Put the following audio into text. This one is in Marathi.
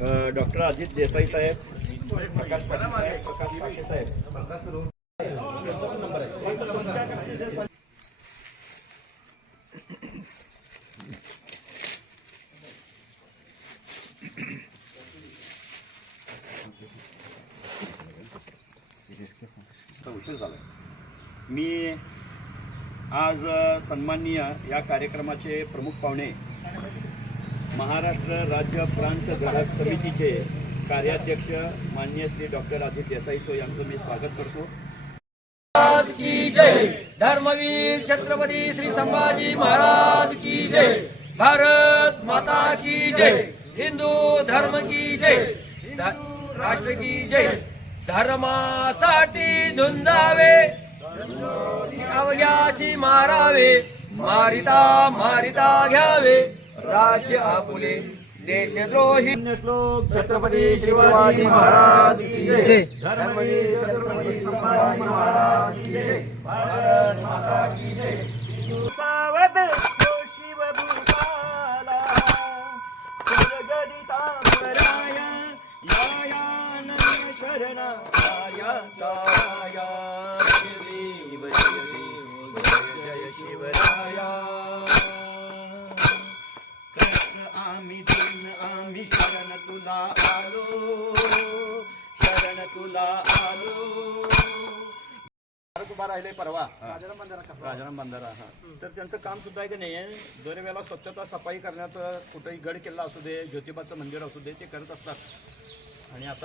डॉक्टर अजित देसाई साहेब, प्रकाश पाटील साहेब, प्रकाश पाटील साहेब. उशीर झाला. मी आज सन्माननीय या कार्यक्रमाचे प्रमुख पाहुणे महाराष्ट्र राज्य प्रांत घटक समितीचे कार्याध्यक्ष माननीय श्री डॉक्टर अजित देसाई सो यांचं मी स्वागत करतो. महाराज की जय. धर्मवीर छत्रपती श्री संभाजी महाराज की जय. भारत माता की जय. हिंदू धर्म की जय. राष्ट्र की जय. धर्मासाठी झुंजावे, अवघ्याशी मारावे, मारिता मारिता घ्यावे, राज्य आपुले देशद्रोही. श्लोक छत्रपती शिवाजी महाराज की जय. धर्मवीर छत्रपती संभाजी महाराज की जय. भारत माता की जय. सावध शिवभूपाला जगदितांबराय यायानंद शरणाया ताया देव देव जय शिवराया. आम्ही दिन आम्ही शरण तुला आलो, शरण तुला आलो. उभा राहिले परवा राजाराम बंधारा. तर त्यांचं काम सुद्धा आहे की नाही, दरवेळेला स्वच्छता सफाई करण्याचं, कुठेही गड किल्ला असू दे, ज्योतिबाचं मंदिर असू दे, ते करत असतात. आणि आता